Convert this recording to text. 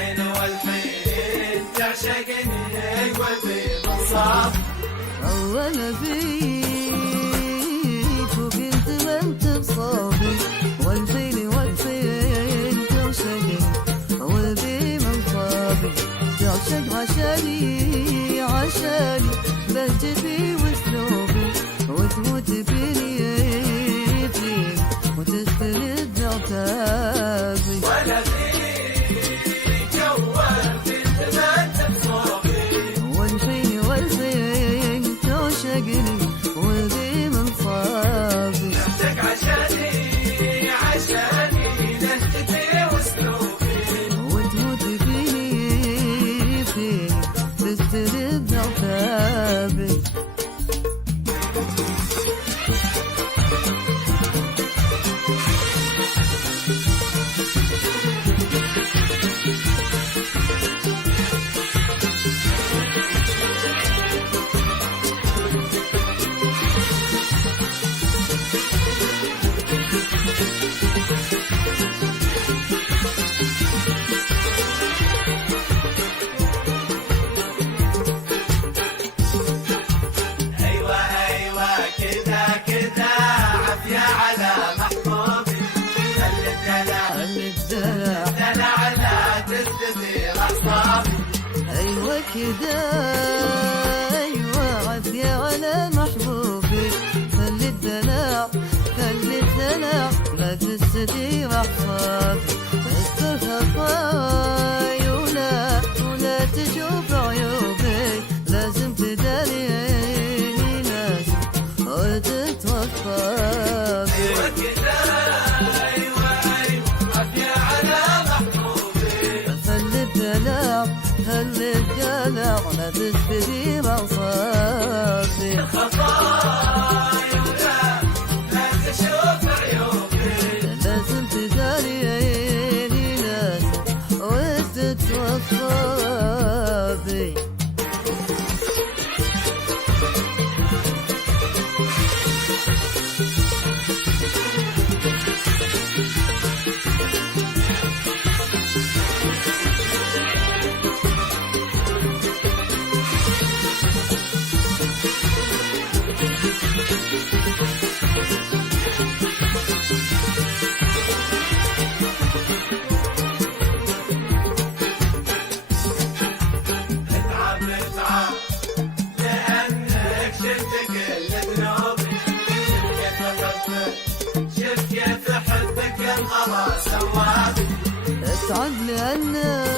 الحين والحين تعشقني قلبي منصاب. أول فيك وكنت وانت بصابي، والفين والفين تعشقني قلبي منصابي. تعشق عشاني عشاني بهجتي واسلوبي، وتموت فيني فيك وتسترد عتابي. وانا فيك اول كنت وانت بصابي، والفين والفين تعشقني قلبي منصابي. تعشق عشاني عشاني لهجتي واسلوبي، وتموت فيني فيك تسترد عتابي. أيوة كده أيوة عافية على محبوبي. خلي الدلع خلي الدلع لا تستدير أحفادي. استر خطاي ولا تشوف عيوبي. لازم تداريني لازم وتتوفى بي. أيوة كده أيوة عافية على محبوبي. خلي الدلع خلي الدلع لا تستدير أعصابي. خطايا لا تشوف عيوبي. لازم تداريني لازم وتتوفى بي. لأنك شفت كل ذنوبي، شفت كيف حبك الغلا سوابي. اسعد لأنك